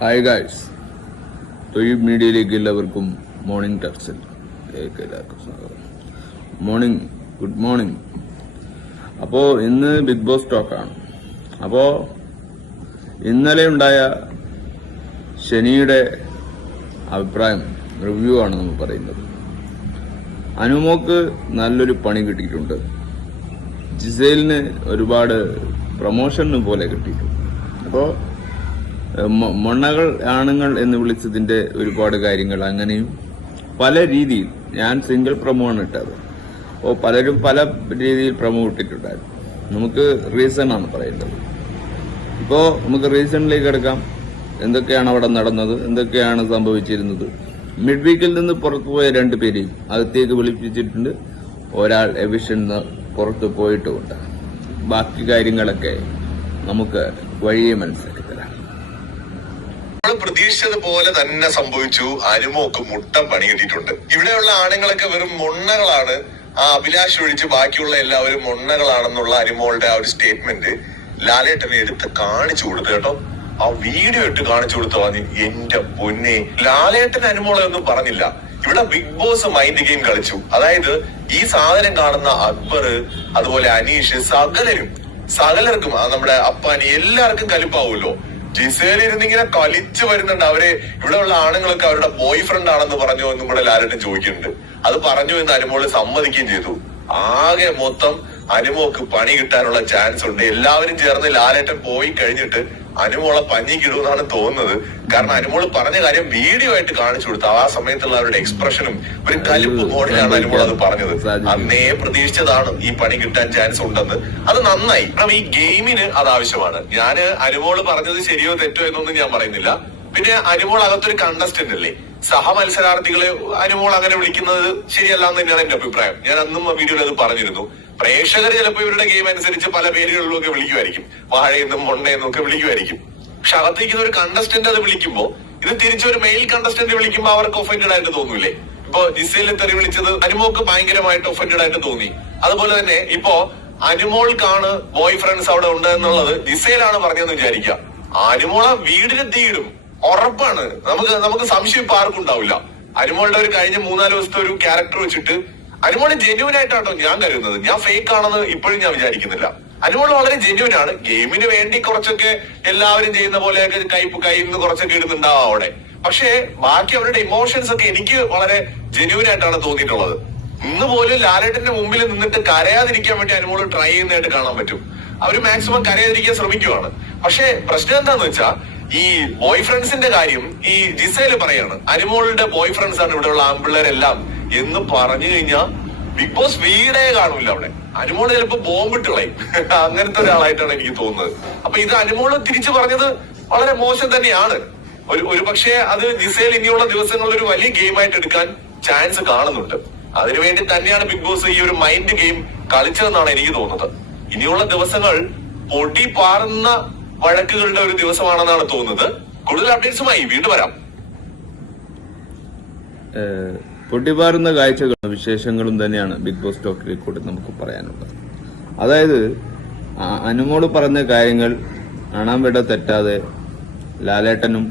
Hi guys, തൊഴിൽ മീഡിയയിലേക്ക് എല്ലാവർക്കും മോർണിംഗ് ടക്സിൽ എല്ലാവർക്കും സ്വാഗതം. Good morning. അപ്പോൾ ഇന്ന് ബിഗ് ബോസ് ടോക്കാണ്. അപ്പോൾ ഇന്നലെ ഉണ്ടായ ശനിയുടെ അഭിപ്രായം റിവ്യൂ ആണ് നമ്മൾ പറയുന്നത്. അനുമോക്ക് നല്ലൊരു പണി കിട്ടിയിട്ടുണ്ട്. ജിസേലിന് ഒരുപാട് പ്രൊമോഷൻ പോലെ കിട്ടിയിട്ടുണ്ട്. അപ്പോൾ മൊണ്ണകൾ ആണുങ്ങൾ എന്ന് വിളിച്ചതിന്റെ ഒരുപാട് കാര്യങ്ങൾ അങ്ങനെയും പല രീതിയിൽ ഞാൻ സിംഗിൾ പ്രൊമോ ആണ് ഇട്ടത്. അപ്പോൾ പലരും പല രീതിയിൽ പ്രൊമോ ഇട്ടിട്ടുണ്ടായിരുന്നു. നമുക്ക് റീസൺ ആണ് പറയേണ്ടത്. ഇപ്പോൾ നമുക്ക് റീസണിലേക്ക് കിടക്കാം. എന്തൊക്കെയാണ് അവിടെ നടന്നത്, എന്തൊക്കെയാണ് സംഭവിച്ചിരുന്നത്. മിഡ് വീക്കിൽ നിന്ന് പുറത്തുപോയ 2 പേരെയും അകത്തേക്ക് വിളിപ്പിച്ചിട്ടുണ്ട്. ഒരാൾ എവിഷൻ പുറത്തു പോയിട്ടുമുണ്ട്. ബാക്കി കാര്യങ്ങളൊക്കെ നമുക്ക് വഴിയെ മനസ്സിലാക്കി തരാം. പ്രതീക്ഷിച്ചതുപോലെ തന്നെ സംഭവിച്ചു. അനുമോക്ക് മുട്ടം പണി കിട്ടിയിട്ടുണ്ട്. ഇവിടെയുള്ള ആണുങ്ങളൊക്കെ വെറും മൊണ്ണകളാണ്, ആ അഭിലാഷ് ഒഴിച്ച് ബാക്കിയുള്ള എല്ലാവരും മൊണ്ണകളാണെന്നുള്ള അനുമോളുടെ ആ ഒരു സ്റ്റേറ്റ്മെന്റ് ലാലേട്ടനെ എടുത്ത് കാണിച്ചു കൊടുത്തു കേട്ടോ. ആ വീഡിയോ ഇട്ട് കാണിച്ചു കൊടുത്തു. എന്റെ പൊന്നെ, ലാലേട്ടൻ അനുമോളെ ഒന്നും പറഞ്ഞില്ല. ഇവിടെ ബിഗ് ബോസ് മൈൻഡ് ഗെയിം കളിച്ചു. അതായത് ഈ സാധനം കാണുന്ന അക്ബർ, അതുപോലെ അനീഷ്, സകലർക്കും നമ്മുടെ അപ്പാനി എല്ലാവർക്കും കലിപ്പാവുമല്ലോ. ജിസേൽ ഇരുന്നിങ്ങനെ കളിച്ചു വരുന്നുണ്ട്. ഇവിടെ ഉള്ള ആണുങ്ങളൊക്കെ അവരുടെ ബോയ് ഫ്രണ്ട് ആണെന്ന് പറഞ്ഞു എന്നും കൂടെ ലാലേട്ടൻ ചോദിക്കുന്നുണ്ട്. അത് പറഞ്ഞു എന്ന് അനുമോള് സമ്മതിക്കുകയും ചെയ്തു. ആകെ മൊത്തം അനുമോക്ക് പണി കിട്ടാനുള്ള ചാൻസ് ഉണ്ട്. എല്ലാവരും ചേർന്ന് ലാലേട്ടൻ പോയി കഴിഞ്ഞിട്ട് അനുമോളെ പഞ്ഞിക്കിടുമെന്നാണ് തോന്നുന്നത്. കാരണം അനുമോള് പറഞ്ഞ കാര്യം വീഡിയോ ആയിട്ട് കാണിച്ചു കൊടുത്തു. ആ സമയത്തുള്ള അവരുടെ എക്സ്പ്രഷനും ഒരു കലിപ്പ് മോഡിലാണ് അനുമോൾ അത് പറഞ്ഞത്. അന്നേ പ്രതീക്ഷിച്ചതാണ് ഈ പണി കിട്ടാൻ ചാൻസ് ഉണ്ടെന്ന്. അത് നന്നായി. കാരണം ഈ ഗെയിമിന് അത് ആവശ്യമാണ്. ഞാന് അനുമോള് പറഞ്ഞത് ശരിയോ തെറ്റോ എന്നൊന്നും ഞാൻ പറയുന്നില്ല. പിന്നെ അനുമോൾ അകത്തൊരു കണ്ടസ്റ്റന്റ് അല്ലേ. സഹ മത്സരാർത്ഥികളെ അനുമോൾ അങ്ങനെ വിളിക്കുന്നത് ശരിയല്ല എന്ന് തന്നെയാണ് എന്റെ അഭിപ്രായം. ഞാൻ അന്നും ആ വീഡിയോയിൽ അത് പറഞ്ഞിരുന്നു. പ്രേക്ഷകർ ചിലപ്പോൾ ഇവരുടെ ഗെയിം അനുസരിച്ച് പല പേരുകളിലും ഒക്കെ വിളിക്കുമായിരിക്കും. വാഴയെന്നും മൊണ്ണയെന്നും ഒക്കെ വിളിക്കുമായിരിക്കും. പക്ഷെ അകത്തേക്കുന്ന ഒരു കണ്ടസ്റ്റന്റ് അത് വിളിക്കുമ്പോ, ഇത് തിരിച്ചൊരു മെയിൽ കണ്ടസ്റ്റന്റ് വിളിക്കുമ്പോൾ അവർക്ക് ഒഫൻഡഡ് ആയിട്ട് തോന്നൂലേ. ഇപ്പൊ ജിസേലിനെ തെറി വിളിച്ചത് അനുമോക്ക് ഭയങ്കരമായിട്ട് ഒഫൻഡഡ് ആയിട്ട് തോന്നി. അതുപോലെ തന്നെ ഇപ്പോ അനുമോൾക്കാണ് ബോയ് ഫ്രണ്ട്സ് അവിടെ ഉണ്ട് എന്നുള്ളത് ജിസേലാണ് പറഞ്ഞതെന്ന് വിചാരിക്കുക. അനുമോളെ വീടിന് തീയിടും, ഉറപ്പാണ്. നമുക്ക് സംശയം ഇപ്പൊ ആർക്കും ഉണ്ടാവില്ല. അനുമോളുടെ ഒരു കഴിഞ്ഞ 3-4 ദിവസത്തെ ഒരു ക്യാരക്ടർ വെച്ചിട്ട് അനുമോള് ജെന്യൂൻ ആയിട്ടാട്ടോ ഞാൻ കരുതുന്നത്. ഞാൻ ഫേക്ക് ആണെന്ന് ഇപ്പോഴും ഞാൻ വിചാരിക്കുന്നില്ല. അനുമോള് വളരെ ജെന്യൂൻ ആണ്. ഗെയിമിന് വേണ്ടി കുറച്ചൊക്കെ എല്ലാവരും ചെയ്യുന്ന പോലെയൊക്കെ കയ്യിൽ നിന്ന് കുറച്ചൊക്കെ ഇടുന്നുണ്ടാവും അവിടെ. പക്ഷേ ബാക്കി അവരുടെ ഇമോഷൻസ് ഒക്കെ എനിക്ക് വളരെ ജെന്യൂൻ ആയിട്ടാണ് തോന്നിയിട്ടുള്ളത്. ഇന്ന് പോലും ലാലേട്ടന്റെ മുമ്പിൽ നിന്നിട്ട് കരയാതിരിക്കാൻ വേണ്ടി അനുമോള് ട്രൈ ചെയ്യുന്നതായിട്ട് കാണാൻ പറ്റും. അവര് മാക്സിമം കരയാതിരിക്കാൻ ശ്രമിക്കുവാണ്. പക്ഷെ പ്രശ്നം എന്താന്ന് വെച്ചാ, ഈ ബോയ് ഫ്രണ്ട്സിന്റെ കാര്യം ഈ ജിസേല് പറയാണ് അനുമോളുടെ ബോയ് ഫ്രണ്ട്സ് ആണ് ഇവിടെയുള്ള ആൺപിള്ളേരെല്ലാം എന്ന് പറഞ്ഞു കഴിഞ്ഞാൽ ബിഗ് ബോസ് വീടേ കാണൂല അവിടെ. അനുമോള് ചിലപ്പോ ബോംബിട്ടുകളയും. അങ്ങനത്തെ ഒരാളായിട്ടാണ് എനിക്ക് തോന്നുന്നത്. അപ്പൊ ഇത് അനുമോള് തിരിച്ചു പറഞ്ഞത് വളരെ മോശം തന്നെയാണ്. ഒരു പക്ഷേ അത് ജിസേൽ ഇനിയുള്ള ദിവസങ്ങളിൽ ഒരു വലിയ ഗെയിമായിട്ട് എടുക്കാൻ ചാൻസ് കാണുന്നുണ്ട്. അതിനുവേണ്ടി തന്നെയാണ് ബിഗ് ബോസ് ഈ ഒരു മൈൻഡ് ഗെയിം കളിച്ചതെന്നാണ് എനിക്ക് തോന്നുന്നത്. ഇനിയുള്ള ദിവസങ്ങൾ പൊടി പാറുന്ന വഴക്കുകളുടെ ഒരു ദിവസമാണെന്നാണ് തോന്നുന്നത്. കൂടുതൽ അപ്ഡേറ്റ്സുമായി വീണ്ടും വരാം. പൊട്ടിപ്പാറുന്ന കാഴ്ചകളും വിശേഷങ്ങളും തന്നെയാണ് ബിഗ് ബോസ് ടോക്കിൽ കൂടി നമുക്ക് പറയാനുള്ളത്. അതായത് അനുമോള് പറഞ്ഞ കാര്യങ്ങൾ അണാംവിട തെറ്റാതെ ലാലേട്ടനും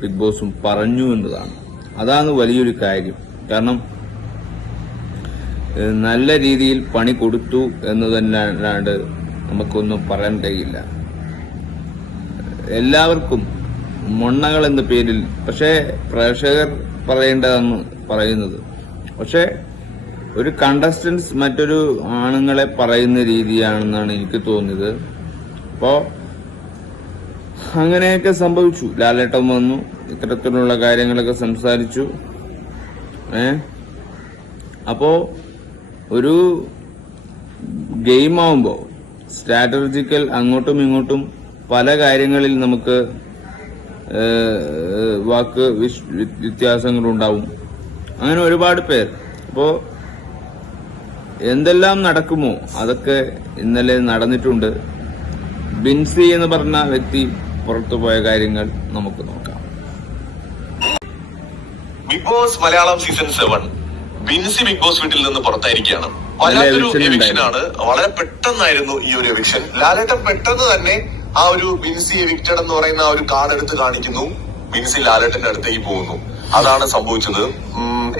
ബിഗ് ബോസും പറഞ്ഞു എന്നതാണ്. അതാണ് വലിയൊരു കാര്യം. കാരണം നല്ല രീതിയിൽ പണി കൊടുത്തു എന്ന് തന്നെ അല്ലാണ്ട് നമുക്കൊന്നും പറയാൻ കഴിയില്ല. എല്ലാവർക്കും മൊണ്ണകൾ എന്ന പേരിൽ പക്ഷേ പ്രേക്ഷകർ പറയേണ്ടതെന്ന് പറയുന്നത്. പക്ഷെ ഒരു കണ്ടസ്റ്റൻസ് മറ്റൊരു ആണുങ്ങളെ പറയുന്ന രീതിയാണെന്നാണ് എനിക്ക് തോന്നിയത്. അപ്പോ അങ്ങനെയൊക്കെ സംഭവിച്ചു. ലാലേട്ടൻ വന്നു, ഇത്തരത്തിലുള്ള കാര്യങ്ങളൊക്കെ സംസാരിച്ചു. അപ്പോ ഒരു ഗെയിം ആവുമ്പോ സ്ട്രാറ്റജിക്കൽ അങ്ങോട്ടും ഇങ്ങോട്ടും പല കാര്യങ്ങളിൽ നമുക്ക് വാക്ക് വ്യത്യാസങ്ങളുണ്ടാവും. അങ്ങനെ ഒരുപാട് പേർ. അപ്പോ എന്തെല്ലാം നടക്കുമോ അതൊക്കെ ഇന്നലെ നടന്നിട്ടുണ്ട്. ബിൻസി എന്ന് പറഞ്ഞ വ്യക്തി പുറത്തുപോയ കാര്യങ്ങൾ നമുക്ക് നോക്കാം. Bigg Boss Malayalam season 7 Binsy Bigg Boss വീട്ടിൽ നിന്ന് പുറത്തായിരിക്കുകയാണ്. വല്ലാത്തൊരു എവിക്ഷൻ ആണ്. വളരെ പെട്ടെന്നായിരുന്നു ഈ ഒരു എവിക്ഷൻ. ലാലേട്ടൻ പെട്ടെന്ന് തന്നെ ആ ഒരു ബിൻസി എവിക്റ്റഡ് എന്ന് പറയുന്ന ആ ഒരു കാർഡ് എടുത്ത് കാണിക്കുന്നു. ബിൻസി ലാലേട്ടന്റെ അടുത്തേക്ക് പോകുന്നു. അതാണ് സംഭവിച്ചത്.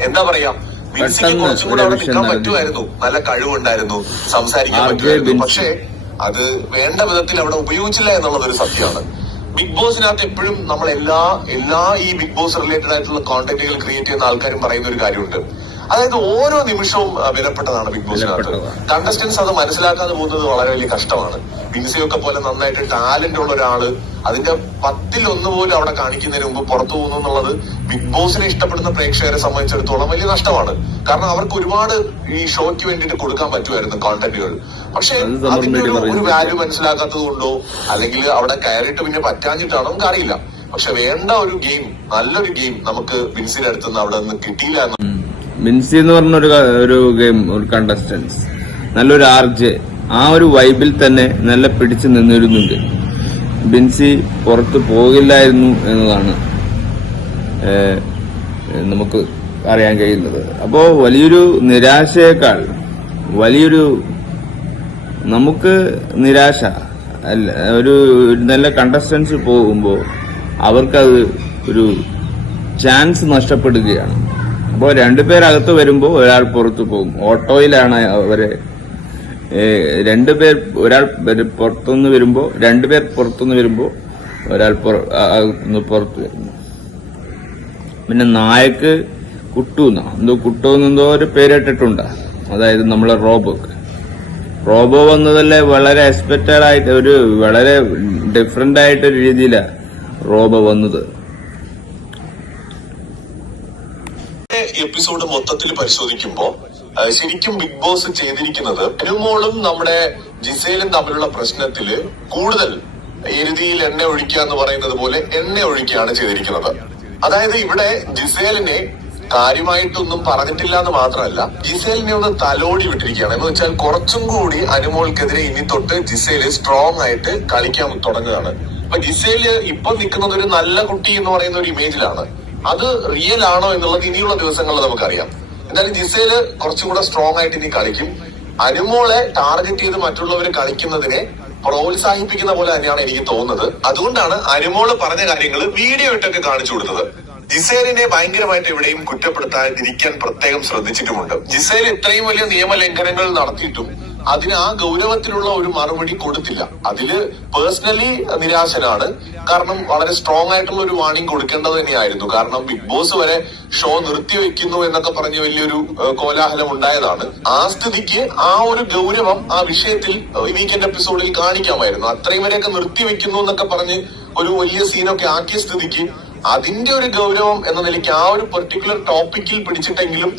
എന്താ പറയാ, ബിൻസിക്ക് കുറച്ചും കൂടെ അവിടെ നിൽക്കാൻ പറ്റുമായിരുന്നു. നല്ല കഴിവുണ്ടായിരുന്നു, സംസാരിക്കാൻ പറ്റുമായിരുന്നു. പക്ഷേ അത് വേണ്ട വിധത്തിൽ അവിടെ ഉപയോഗിച്ചില്ല എന്നുള്ളത് ഒരു സത്യമാണ്. ബിഗ് ബോസിനകത്ത് എപ്പോഴും നമ്മൾ എല്ലാ ഈ ബിഗ് ബോസ് റിലേറ്റഡ് ആയിട്ടുള്ള കോntentകൾ ക്രിയേറ്റ് ചെയ്യുന്ന ആൾക്കാരും പറയുന്ന ഒരു കാര്യമുണ്ട്. അതായത് ഓരോ നിമിഷവും വിലപ്പെട്ടതാണ് ബിഗ് ബോസിനകത്ത്. കണ്ടസ്റ്റൻസ് അത് മനസ്സിലാക്കാതെ പോകുന്നത് വളരെ വലിയ കഷ്ടമാണ്. ബിൻസിയൊക്കെ പോലെ നന്നായിട്ട് ടാലന്റ് ഉള്ള ഒരാള് അതിന്റെ 10-1 പോലും അവിടെ കാണിക്കുന്നതിന് മുമ്പ് പുറത്തു പോകുന്നു എന്നുള്ളത് ബിഗ് ബോസിനെ ഇഷ്ടപ്പെടുന്ന പ്രേക്ഷകരെ സംബന്ധിച്ചിടത്തോളം വലിയ നഷ്ടമാണ്. കാരണം അവർക്ക് ഒരുപാട് ഈ ഷോയ്ക്ക് വേണ്ടിയിട്ട് കൊടുക്കാൻ പറ്റുമായിരുന്നു കോണ്ടന്റുകൾ. പക്ഷെ അതിന്റെ ഒരു വാല്യൂ മനസ്സിലാക്കാത്തത് കൊണ്ടോ അല്ലെങ്കിൽ അവിടെ കയറിയിട്ട് പിന്നെ പറ്റാഞ്ഞിട്ടാണോ നമുക്ക് അറിയില്ല. പക്ഷെ വേണ്ട ഒരു ഗെയിം, നല്ലൊരു ഗെയിം നമുക്ക് ബിൻസിയുടെ അടുത്തുനിന്ന് അവിടെ നിന്ന് കിട്ടിയില്ല എന്ന്. ബിൻസി എന്ന് പറഞ്ഞ ഒരു ഗെയിം, ഒരു കണ്ടസ്റ്റൻസ്, നല്ലൊരു ആർജെ, ആ ഒരു വൈബിൽ തന്നെ നല്ല പിടിച്ചു നിന്നിരുന്നുണ്ട്. ബിൻസി പുറത്തു പോകില്ലായിരുന്നു എന്നതാണ് നമുക്ക് അറിയാൻ കഴിയുന്നത്. അപ്പോ വലിയൊരു നിരാശയേക്കാൾ വലിയൊരു നമുക്ക് നിരാശ അല്ല, ഒരു നല്ല കണ്ടസ്റ്റൻസ് പോകുമ്പോൾ അവർക്കത് ഒരു ചാൻസ് നഷ്ടപ്പെടുകയാണ്. അപ്പോൾ രണ്ടുപേരകത്ത് വരുമ്പോൾ ഒരാൾ പുറത്തു പോകും. ഓട്ടോയിലാണ് അവരെ ഒരാൾ പുറത്തുനിന്ന് വരുമ്പോൾ രണ്ടുപേർ പുറത്തുനിന്ന് വരുമ്പോൾ ഒരാൾ പുറത്തു വരുന്നു. പിന്നെ നായക്ക് കുട്ടൂന്നെന്തോ ഒരു പേരിട്ടിട്ടുണ്ട്. അതായത് നമ്മളെ റോബോ വന്നതല്ലേ വളരെ എക്സ്പെക്റ്റഡ് ആയിട്ട്, ഒരു വളരെ ഡിഫറെന്റ് ആയിട്ടൊരു രീതിയിലാണ് റോബോ വന്നത്. എപ്പിസോഡ് മൊത്തത്തിൽ പരിശോധിക്കുമ്പോ ശരിക്കും ബിഗ് ബോസ് ചെയ്തിരിക്കുന്നത് അനുമോളും നമ്മുടെ ജിസേലും തമ്മിലുള്ള പ്രശ്നത്തില് കൂടുതൽ എരുതിയിൽ എണ്ണ ഒഴിക്കുക എന്ന് പറയുന്നത് പോലെ എണ്ണ ഒഴിക്കുകയാണ് ചെയ്തിരിക്കുന്നത്. അതായത് ഇവിടെ ജിസേലിനെ കാര്യമായിട്ടൊന്നും പറഞ്ഞിട്ടില്ല എന്ന് മാത്രമല്ല, ജിസേലിനെ ഒന്ന് തലോടി വിട്ടിരിക്കുകയാണ്. എന്ന് വെച്ചാൽ കുറച്ചും കൂടി അനുമോൾക്കെതിരെ ഇനി തൊട്ട് ജിസേല് സ്ട്രോങ് ആയിട്ട് കളിക്കാൻ തുടങ്ങുകയാണ്. അപ്പൊ ജിസേല് ഇപ്പൊ നിൽക്കുന്നത് ഒരു നല്ല കുട്ടി എന്ന് പറയുന്ന ഒരു ഇമേജിലാണ്. അത് റിയൽ ആണോ എന്നുള്ളത് ഇനിയുള്ള ദിവസങ്ങളിൽ നമുക്കറിയാം. എന്തായാലും ജിസേല് കുറച്ചും കൂടെ സ്ട്രോങ് ആയിട്ട് ഇനി കളിക്കും. അനുമോളെ ടാർഗറ്റ് ചെയ്ത് മറ്റുള്ളവർ കളിക്കുന്നതിനെ പ്രോത്സാഹിപ്പിക്കുന്ന പോലെ തന്നെയാണ് എനിക്ക് തോന്നുന്നത്. അതുകൊണ്ടാണ് അനുമോള് പറഞ്ഞ കാര്യങ്ങൾ വീഡിയോ ഇട്ടൊക്കെ കാണിച്ചു കൊടുത്തത്. ജിസേലിനെ ഭയങ്കരമായിട്ട് എവിടെയും കുറ്റപ്പെടുത്താതിരിക്കാൻ പ്രത്യേകം ശ്രദ്ധിച്ചിട്ടുമുണ്ട്. ജിസേൽ ഇത്രയും വലിയ നിയമലംഘനങ്ങൾ നടത്തിയിട്ടും അതിന് ആ ഗൗരവത്തിലുള്ള ഒരു മറുപടി കൊടുത്തില്ല. അതില് പേഴ്സണലി നിരാശനാണ്. കാരണം വളരെ സ്ട്രോങ് ആയിട്ടുള്ള ഒരു വാണിംഗ് കൊടുക്കേണ്ടത് തന്നെയായിരുന്നു. കാരണം ബിഗ് ബോസ് വരെ ഷോ നിർത്തിവെക്കുന്നു എന്നൊക്കെ പറഞ്ഞ് വലിയൊരു കോലാഹലം ഉണ്ടായതാണ്. ആ സ്ഥിതിക്ക് ആ ഒരു ഗൗരവം ആ വിഷയത്തിൽ വീക്കെൻഡ് എപ്പിസോഡിൽ കാണിക്കാമായിരുന്നു. അത്രയും വരെയൊക്കെ നിർത്തിവെക്കുന്നു എന്നൊക്കെ പറഞ്ഞ് ഒരു വലിയ സീനൊക്കെ ആക്കിയ സ്ഥിതിക്ക് അതിന്റെ ഒരു ഗൗരവം എന്ന നിലയ്ക്ക് ആ ഒരു പെർട്ടിക്കുലർ ടോപ്പിക്കിൽ പിടിച്ചിട്ടെങ്കിലും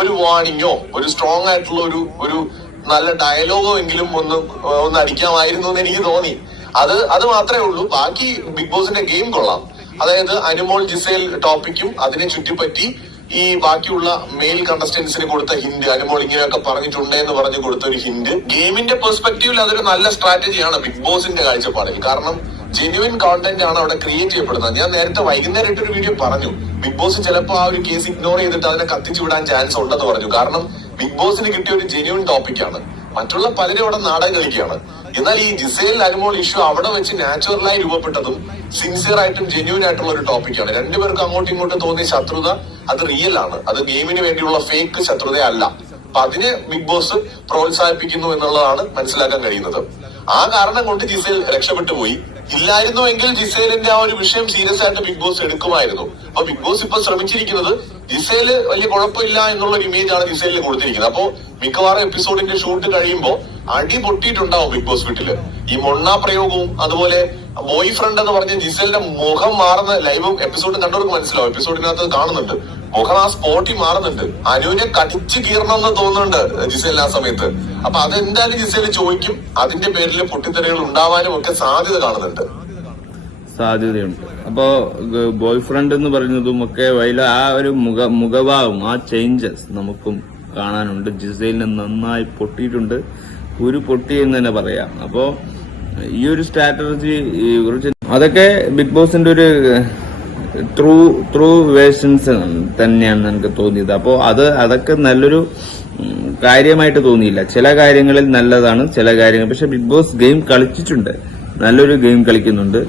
ഒരു വാണിങ്ങോ ഒരു സ്ട്രോങ് ആയിട്ടുള്ള ഒരു നല്ല ഡയലോഗോ എങ്കിലും ഒന്ന് അടിക്കാമായിരുന്നു എന്ന് എനിക്ക് തോന്നി. അത് മാത്രമേ ഉള്ളൂ. ബാക്കി ബിഗ് ബോസിന്റെ ഗെയിം കൊള്ളാം. അതായത് അനുമോൾ ജിസേൽ ടോപ്പിക്കും അതിനെ ചുറ്റിപ്പറ്റി ഈ ബാക്കിയുള്ള മെയിൽ കണ്ടസ്റ്റൻസിന് കൊടുത്ത ഹിന്റ്, അനുമോൾ ഇങ്ങനെയൊക്കെ പറഞ്ഞിട്ടുണ്ട് എന്ന് പറഞ്ഞു കൊടുത്ത ഒരു ഹിന്റ്, ഗെയിമിന്റെ പെർസ്പെക്റ്റീവിൽ അതൊരു നല്ല സ്ട്രാറ്റജിയാണ് ബിഗ് ബോസിന്റെ കാഴ്ചപ്പാടിൽ. കാരണം ജെന്യുവിൻ കോണ്ടന്റ് ആണ് അവിടെ ക്രിയേറ്റ് ചെയ്യപ്പെടുന്നത്. ഞാൻ നേരത്തെ വൈകുന്നേരം ഇട്ടൊരു വീഡിയോ പറഞ്ഞു, ബിഗ് ബോസ് ചിലപ്പോൾ ആ ഒരു കേസ് ഇഗ്നോർ ചെയ്തിട്ട് അതിനെ കത്തിച്ചു വിടാൻ ചാൻസ് ഉണ്ടെന്ന് പറഞ്ഞു. കാരണം ബിഗ് ബോസിന് കിട്ടിയ ഒരു ജെന്യുവിൻ ടോപ്പിക്കാണ്. മറ്റുള്ള പലരും അവിടെ നാടകം കളിക്കുകയാണ്. എന്നാൽ ഈ ജിസേൽ അനുമോൾ ഇഷ്യൂ അവിടെ വെച്ച് നാച്ചുറലായി രൂപപ്പെട്ടതും സിൻസിയർ ആയിട്ടും ജെന്യുവിൻ ആയിട്ടുള്ള ഒരു ടോപ്പിക്കാണ്. രണ്ടുപേർക്കും അങ്ങോട്ടും ഇങ്ങോട്ടും തോന്നിയ ശത്രുത അത് റിയൽ ആണ്. അത് ഗെയിമിന് വേണ്ടിയുള്ള ഫേക്ക് ശത്രുതയല്ല. അപ്പൊ അതിനെ ബിഗ് ബോസ് പ്രോത്സാഹിപ്പിക്കുന്നു എന്നുള്ളതാണ് മനസ്സിലാക്കാൻ കഴിയുന്നത്. ആ കാരണം കൊണ്ട് ജിസേൽ രക്ഷപ്പെട്ടു പോയി. ഇല്ലായിരുന്നുവെങ്കിൽ ജിസേലിന്റെ ആ ഒരു വിഷയം സീരിയസ് ആയിട്ട് ബിഗ് ബോസ് എടുക്കുമായിരുന്നു. അപ്പൊ ബിഗ് ബോസ് ഇപ്പൊ ശ്രമിച്ചിരിക്കുന്നത് ജിസേല് വലിയ കുഴപ്പമില്ല എന്നുള്ള ഒരു ഇമേജ് ആണ് ജിസേലിന് കൊടുത്തിരിക്കുന്നത്. അപ്പോ മിക്കവാറും എപ്പിസോഡിന്റെ ഷൂട്ട് കഴിയുമ്പോൾ അടി പൊട്ടിയിട്ടുണ്ടാവും ബിഗ് ബോസ് വീട്ടില്. ഈ മൊണ്ണ പ്രയോഗവും അതുപോലെ ബോയ് ഫ്രണ്ട് എന്ന് പറഞ്ഞ ജിസേലിന്റെ മുഖം മാറുന്ന ലൈവും എപ്പിസോഡ് കണ്ടവർക്ക് മനസ്സിലാവും. എപ്പിസോഡിനകത്ത് കാണുന്നുണ്ട് മുഖം ആ സ്പോട്ടിൽ മാറുന്നുണ്ട്. അനുവിനെ കടിച്ചു കീറണമെന്ന് തോന്നുന്നുണ്ട് ജിസേലിന് ആ സമയത്ത്. അപ്പൊ അതെന്തായാലും ജിസേല് ചോദിക്കും. അതിന്റെ പേരിൽ പൊട്ടിത്തെറികൾ ഉണ്ടാവാനും ഒക്കെ സാധ്യതയുണ്ട്. അപ്പോ ബോയ് ഫ്രണ്ട് എന്ന് പറയുന്നതും ഒക്കെ വലിയ ആ ഒരു മുഖഭാവം, ആ ചേഞ്ചസ് നമുക്കും കാണാനുണ്ട്. ജിസേലിന് നന്നായി പൊട്ടിയിട്ടുണ്ട്, പൊട്ടി എന്ന് തന്നെ പറയാം. അപ്പോ ഈ ഒരു സ്ട്രാറ്റജി അതൊക്കെ ബിഗ് ബോസിന്റെ ഒരു ട്രൂ വേർഷൻസ് തന്നെയാണ് എനിക്ക് തോന്നിയത്. അപ്പോ അതൊക്കെ നല്ലൊരു കാര്യമായിട്ട് തോന്നിയില്ല. ചില കാര്യങ്ങളിൽ നല്ലതാണ്, ചില കാര്യങ്ങൾ. പക്ഷെ ബിഗ് ബോസ് ഗെയിം കളിച്ചിട്ടുണ്ട്, നല്ലൊരു ഗെയിം കളിക്കുന്നുണ്ട്,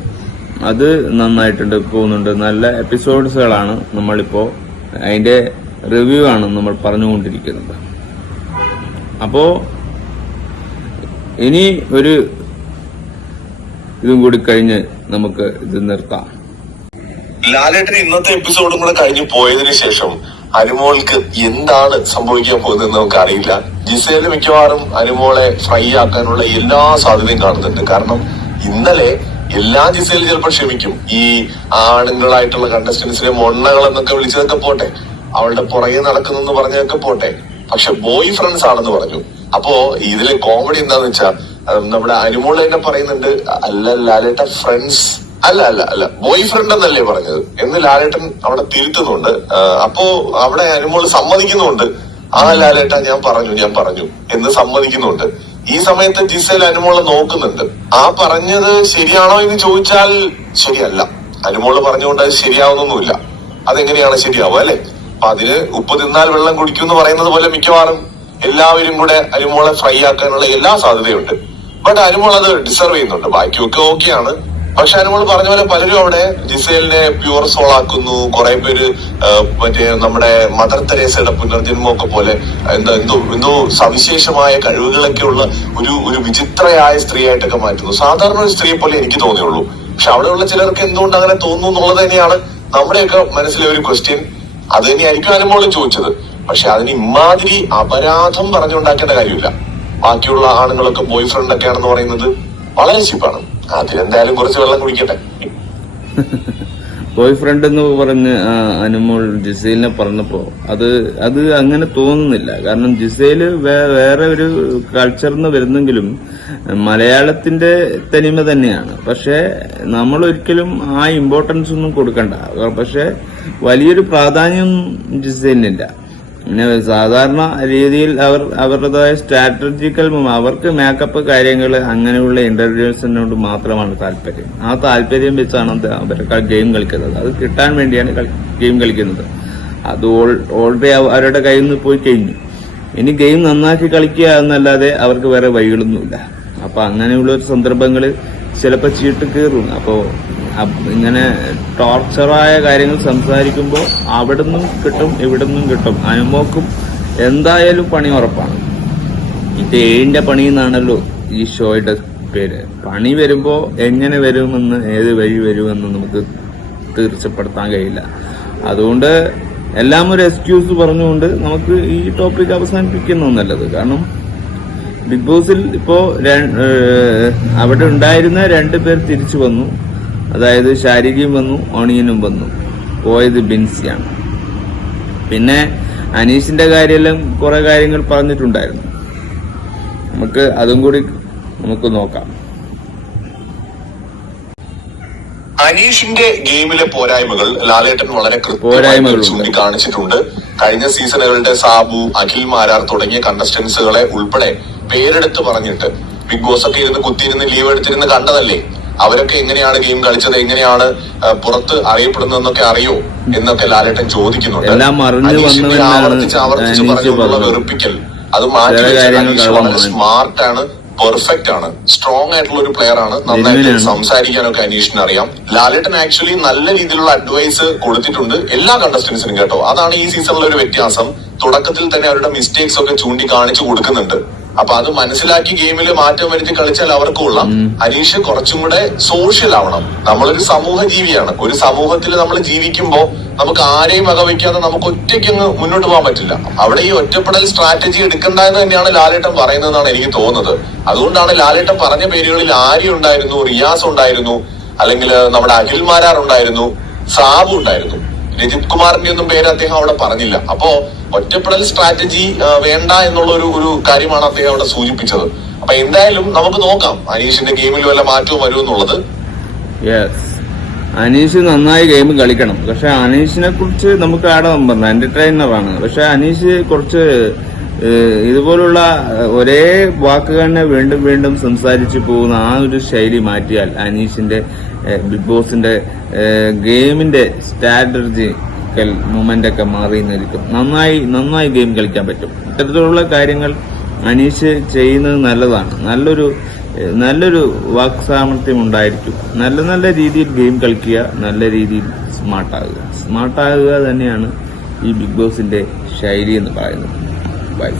അത് നന്നായിട്ടുണ്ട്, പോകുന്നുണ്ട്. നല്ല എപ്പിസോഡ്സുകളാണ് നമ്മളിപ്പോ അതിന്റെ റിവ്യൂ ആണ് നമ്മൾ പറഞ്ഞുകൊണ്ടിരിക്കുന്നത്. അപ്പോ ഇനി ഒരു ഇതും കൂടി കഴിഞ്ഞ് നമുക്ക് ഇത് നിർത്താം. ലാലേട്ടൻ ഇന്നത്തെ എപ്പിസോഡും കൂടെ കഴിഞ്ഞു പോയതിനു ശേഷം അനുമോൾക്ക് എന്താണ് സംഭവിക്കാൻ പോകുന്നതെന്ന് നമുക്ക് അറിയില്ല. ജിസേല് മിക്കവാറും അനുമോളെ ഫ്രൈ ആക്കാനുള്ള എല്ലാ സാധ്യതയും കാണുന്നുണ്ട്. കാരണം ഇന്നലെ എല്ലാ ജിസേലും ചിലപ്പോൾ ക്ഷമിക്കും. ഈ ആണുങ്ങളായിട്ടുള്ള കണ്ടസ്റ്റൻസിനെ മൊണ്ണകൾ എന്നൊക്കെ വിളിച്ചതൊക്കെ പോട്ടെ, അവളുടെ പുറകെ നടക്കുന്നെന്ന് പറഞ്ഞതൊക്കെ പോട്ടെ, പക്ഷെ ബോയ് ഫ്രണ്ട്സ് ആണെന്ന് പറഞ്ഞു. അപ്പോ ഇതിലെ കോമഡി എന്താന്ന് വെച്ചാൽ നമ്മുടെ അനുമോള് തന്നെ പറയുന്നുണ്ട്, അല്ല ലാലേട്ട ഫ്രണ്ട്സ് അല്ല ബോയ് ഫ്രണ്ട് എന്നല്ലേ പറഞ്ഞത് എന്ന് ലാലേട്ടൻ അവിടെ തിരുത്തുന്നുണ്ട്. അപ്പോ അവിടെ അനുമോള് സമ്മതിക്കുന്നുണ്ട്, ആ ലാലേട്ട ഞാൻ പറഞ്ഞു എന്ന് സമ്മതിക്കുന്നുണ്ട്. ഈ സമയത്ത് ജിസേൽ അനുമോളെ നോക്കുന്നുണ്ട്. ആ പറഞ്ഞത് ശരിയാണോ എന്ന് ചോദിച്ചാൽ ശരിയല്ല. അനുമോള് പറഞ്ഞുകൊണ്ട് അത് ശരിയാവുന്നൊന്നുമില്ല. അതെങ്ങനെയാണ് ശരിയാവുക, അല്ലെ? അപ്പൊ അതിന് ഉപ്പ് തിന്നാൽ വെള്ളം കുടിക്കും എന്ന് പറയുന്നത് പോലെ മിക്കവാറും എല്ലാവരും കൂടെ അനുമോളെ ഫ്രൈ ആക്കാനുള്ള എല്ലാ സാധ്യതയുണ്ട്. ബട്ട് അനുമോൾ അത് ഡിസർവ് ചെയ്യുന്നുണ്ട്. ബാക്കിയൊക്കെ ഓക്കെയാണ്. പക്ഷെ അനുമോൾ പറഞ്ഞ പോലെ പലരും അവിടെ ജിസേലിനെ പ്യുവർ സോൾ ആക്കുന്നു. കുറെ പേര് മറ്റേ നമ്മുടെ മദർ തെരേസയുടെ പുനർജന്മമൊക്കെ പോലെ എന്തോ സവിശേഷമായ കഴിവുകളൊക്കെ ഉള്ള ഒരു വിചിത്രയായ സ്ത്രീയായിട്ടൊക്കെ മാറ്റുന്നു. സാധാരണ ഒരു സ്ത്രീയെ പോലെ എനിക്ക് തോന്നിയുള്ളൂ. പക്ഷെ അവിടെയുള്ള ചിലർക്ക് എന്തുകൊണ്ട് അങ്ങനെ തോന്നുന്നു എന്നുള്ളത് തന്നെയാണ് നമ്മുടെയൊക്കെ മനസ്സിലെ ഒരു ക്വസ്റ്റ്യൻ. അത് തന്നെയായിരിക്കും അനുമോളും ചോദിച്ചത്. പക്ഷെ അതിന് ഇമാതിരി അപരാധം പറഞ്ഞുണ്ടാക്കേണ്ട കാര്യമില്ല. ബാക്കിയുള്ള ആണുങ്ങളൊക്കെ ബോയ് ഫ്രണ്ട് ഒക്കെ ആണെന്ന് പറയുന്നത് വളരെ ചീപ്പാണ്. അതിലെന്തായാലും കുറച്ച് വെള്ളം കുടിക്കട്ടെ. ബോയ് ഫ്രണ്ട് എന്ന് പറഞ്ഞ് അനുമോൾ ജിസേലിനെ പറഞ്ഞപ്പോ അത് അങ്ങനെ തോന്നുന്നില്ല. കാരണം ജിസേല് വേറെ ഒരു കൾച്ചറിൽ നിന്ന് വരുന്നെങ്കിലും മലയാളത്തിന്റെ തനിമ തന്നെയാണ്. പക്ഷെ നമ്മൾ ഒരിക്കലും ആ ഇമ്പോർട്ടൻസ് ഒന്നും കൊടുക്കണ്ട. പക്ഷെ വലിയൊരു പ്രാധാന്യം ജിസേലിനില്ല. പിന്നെ സാധാരണ രീതിയിൽ അവരുടേതായ സ്ട്രാറ്റജിക്കൽ അവർക്ക് മേക്കപ്പ് കാര്യങ്ങൾ അങ്ങനെയുള്ള ഇന്റർവ്യൂസിനോട് മാത്രമാണ് താല്പര്യം. ആ താല്പര്യം വെച്ചാണ് അവരൊക്കെ ഗെയിം കളിക്കുന്നത്. അത് കിട്ടാൻ വേണ്ടിയാണ് ഗെയിം കളിക്കുന്നത്. അത് ഓൾറെഡി അവരുടെ കയ്യിൽ നിന്ന് പോയി കഴിഞ്ഞു. ഇനി ഗെയിം നന്നാക്കി കളിക്കുക എന്നല്ലാതെ അവർക്ക് വേറെ വഴികളൊന്നുമില്ല. അപ്പൊ അങ്ങനെയുള്ള ഒരു സന്ദർഭങ്ങൾ ചിലപ്പോൾ ചീട്ട് കീറും. അപ്പോ ഇങ്ങനെ ടോർച്ചറായ കാര്യങ്ങൾ സംസാരിക്കുമ്പോൾ അവിടുന്നും കിട്ടും ഇവിടുന്നും കിട്ടും. അനുമോക്കും എന്തായാലും പണി ഉറപ്പാണ്. ഇത് ഏഴിന്റെ പണി എന്നാണല്ലോ ഈ ഷോയുടെ പേര്. പണി വരുമ്പോ എങ്ങനെ വരുമെന്ന് ഏത് വഴി വരുമെന്ന് നമുക്ക് തീർച്ചപ്പെടുത്താൻ കഴിയില്ല. അതുകൊണ്ട് എല്ലാം ഒരു എക്സ്ക്യൂസ് പറഞ്ഞുകൊണ്ട് നമുക്ക് ഈ ടോപ്പിക് അവസാനിപ്പിക്കുന്നത് നല്ലത്. കാരണം ബിഗ് ബോസിൽ ഇപ്പോ അവിടെ ഉണ്ടായിരുന്ന 2 പേർ തിരിച്ചു വന്നു. അതായത് ശാരികയും വന്നു, ഓണിയനും വന്നു. പോയത് ബിൻസിയാണ്. പിന്നെ അനീഷിന്റെ കാര്യമെല്ലാം കുറെ കാര്യങ്ങൾ പറഞ്ഞിട്ടുണ്ടായിരുന്നു. നമുക്ക് അതും കൂടി നോക്കാം. അനീഷിന്റെ ഗെയിമിലെ പോരായ്മകൾ ലാലേട്ടൻ വളരെ കൃത്യമായി ചൂണ്ടിക്കാണിച്ചിട്ടുണ്ട്. കഴിഞ്ഞ സീസണുകളുടെ സാബു, അഖിൽ മാരാർ തുടങ്ങിയ കണ്ടസ്റ്റൻസുകളെ ഉൾപ്പെടെ പേരെടുത്ത് പറഞ്ഞിട്ട് ബിഗ് ബോസ് ഒക്കെ ഇരുന്ന് കുത്തിയിരുന്ന് ലീവ് എടുത്തിരുന്ന് കണ്ടതല്ലേ. അവരൊക്കെ എങ്ങനെയാണ് ഗെയിം കളിച്ചത്, എങ്ങനെയാണ് പുറത്ത് അറിയപ്പെടുന്നതെന്നൊക്കെ അറിയോ എന്നൊക്കെ ലാലേട്ടൻ ചോദിക്കുന്നുണ്ട്. അനീഷിന്റെ ആവർത്തിച്ച് പറഞ്ഞുകൊണ്ടുള്ള വെറുപ്പിക്കൽ അത് മാറ്റി വെച്ചാൽ അനീഷ് വളരെ സ്മാർട്ടാണ്, പെർഫെക്റ്റ് ആണ്, സ്ട്രോങ് ആയിട്ടുള്ള ഒരു പ്ലെയർ ആണ്. നന്നായിട്ട് സംസാരിക്കാനൊക്കെ അനീഷിന് അറിയാം. ലാലേട്ടൻ ആക്ച്വലി നല്ല രീതിയിലുള്ള അഡ്വൈസ് കൊടുത്തിട്ടുണ്ട് എല്ലാ കണ്ടസ്റ്റൻസിനും കേട്ടോ. അതാണ് ഈ സീസണിലെ ഒരു വ്യത്യാസം. തുടക്കത്തിൽ തന്നെ അവരുടെ മിസ്റ്റേക്സ് ഒക്കെ ചൂണ്ടിക്കാണിച്ചു കൊടുക്കുന്നുണ്ട്. അപ്പൊ അത് മനസ്സിലാക്കി ഗെയിമിൽ മാറ്റം വരുത്തി കളിച്ചാൽ അവർക്ക് കൊള്ളാം. അനീഷ് കുറച്ചും കൂടെ സോഷ്യൽ ആവണം. നമ്മളൊരു സമൂഹ ജീവിയാണ്. ഒരു സമൂഹത്തിൽ നമ്മൾ ജീവിക്കുമ്പോൾ നമുക്ക് ആരെയും വകവയ്ക്കാതെ നമുക്ക് ഒറ്റയ്ക്കങ്ങ് മുന്നോട്ട് പോകാൻ പറ്റില്ല. അവിടെ ഈ ഒറ്റപ്പെടൽ സ്ട്രാറ്റജി എടുക്കണ്ട എന്ന് തന്നെയാണ് ലാലേട്ടൻ പറയുന്നതെന്നാണ് എനിക്ക് തോന്നുന്നത്. അതുകൊണ്ടാണ് ലാലേട്ടൻ പറഞ്ഞ പേരുകളിൽ ആര്യ ഉണ്ടായിരുന്നു, റിയാസ് ഉണ്ടായിരുന്നു, അല്ലെങ്കിൽ നമ്മുടെ അഖിൽ മാരാർ ഉണ്ടായിരുന്നു, സാബു ഉണ്ടായിരുന്നു. രജിത് കുമാറിന്റെ ഒന്നും പേര് അദ്ദേഹം അവിടെ പറഞ്ഞില്ല. അപ്പോ ഒറ്റപ്പെടൽ സ്ട്രാറ്റജി വേണ്ട എന്നുള്ള ഒരു കാര്യമാണ് അദ്ദേഹം അവിടെ സൂചിപ്പിച്ചത്. അപ്പൊ എന്തായാലും നമുക്ക് നോക്കാം അനീഷിന്റെ ഗെയിമിൽ വല്ല മാറ്റവും വരുമെന്നുള്ളത്. അനീഷ് നന്നായി ഗെയിം കളിക്കണം. പക്ഷെ അനീഷിനെ കുറിച്ച് നമുക്ക് ആടാൻ പറഞ്ഞു എന്റർടൈനറാണ്. പക്ഷെ അനീഷ് കുറച്ച് ഇതുപോലുള്ള ഒരേ വാക്കുകളെ വീണ്ടും വീണ്ടും സംസാരിച്ചു പോകുന്ന ആ ഒരു ശൈലി മാറ്റിയാൽ അനീഷിന്റെ ബിഗ് ബോസിന്റെ ഗെയിമിന്റെ സ്ട്രാറ്റജി നിൽക്കൽ മൊമെന്റ് ഒക്കെ മാറി നിൽക്കും. നന്നായി ഗെയിം കളിക്കാൻ പറ്റും. ഇത്തരത്തിലുള്ള കാര്യങ്ങൾ അനീഷ് ചെയ്യുന്നത് നല്ലതാണ്. നല്ലൊരു വാക് സാമർത്ഥ്യം ഉണ്ടായിരിക്കും. നല്ല രീതിയിൽ ഗെയിം കളിക്കുക, നല്ല രീതിയിൽ സ്മാർട്ടാകുക തന്നെയാണ് ഈ ബിഗ് ബോസിന്റെ ശൈലി എന്ന് പറയുന്നത്. ബൈ.